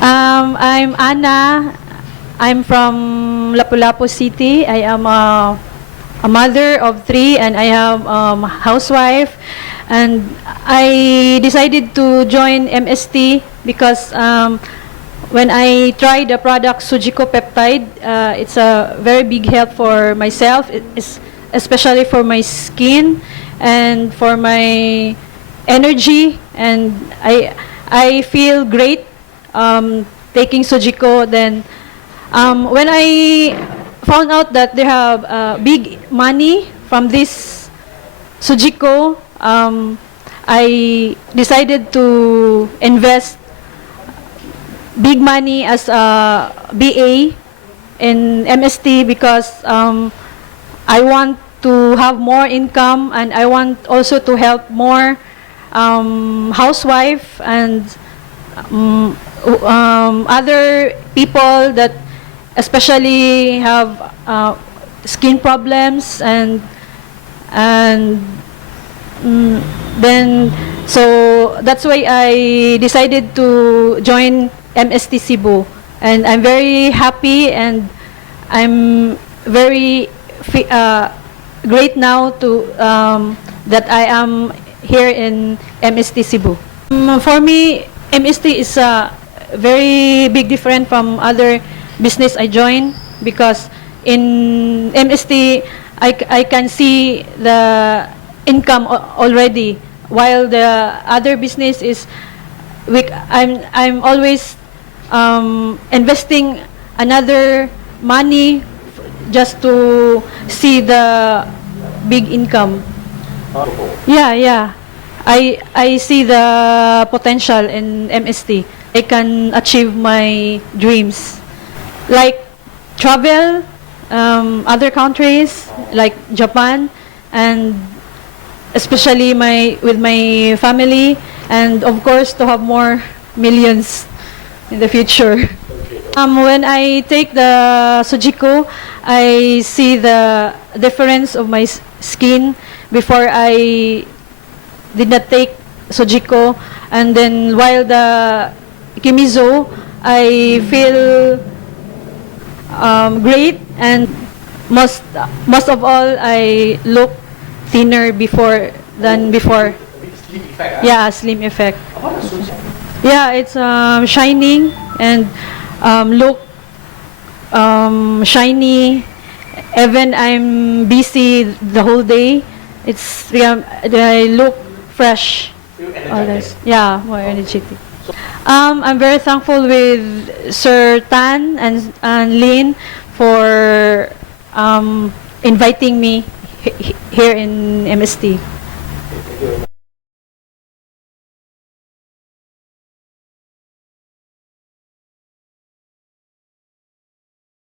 I'm Anna. I'm from Lapu-Lapu City. I am a mother of 3 and I have a housewife. And I decided to join MST because when I tried the product Sujiko Peptide, it's a very big help for myself, especially for my skin and for my energy. And I feel great taking Sujiko. Then when I found out that they have big money from this Sujiko, I decided to invest big money as a BA in MST because I want to have more income and I want also to help more housewife and other people that especially have skin problems and then so that's why I decided to join MST Cebu, and I'm very happy and I'm very great now to that I am here in MST Cebu. For me, MST is a very big different from other business I join because in MST I can see the income already, while the other business is I'm always investing another money just to see the big income. Yeah. I see the potential in MST. I can achieve my dreams, like travel other countries like Japan, and especially with my family, and of course to have more millions in the future. When I take the Sujiko, I see the difference of my skin before I did not take Sujiko, and then while the Kimizo, I feel great, and most of all I look thinner than before. Slim effect. Yeah, slim effect. About the Suji? Yeah, it's shining and look shiny. Even I'm busy the whole day, I look fresh. Feel Always. energetic. Yeah, more energetic. I'm very thankful with Sir Tan and Lin for inviting me here in MST.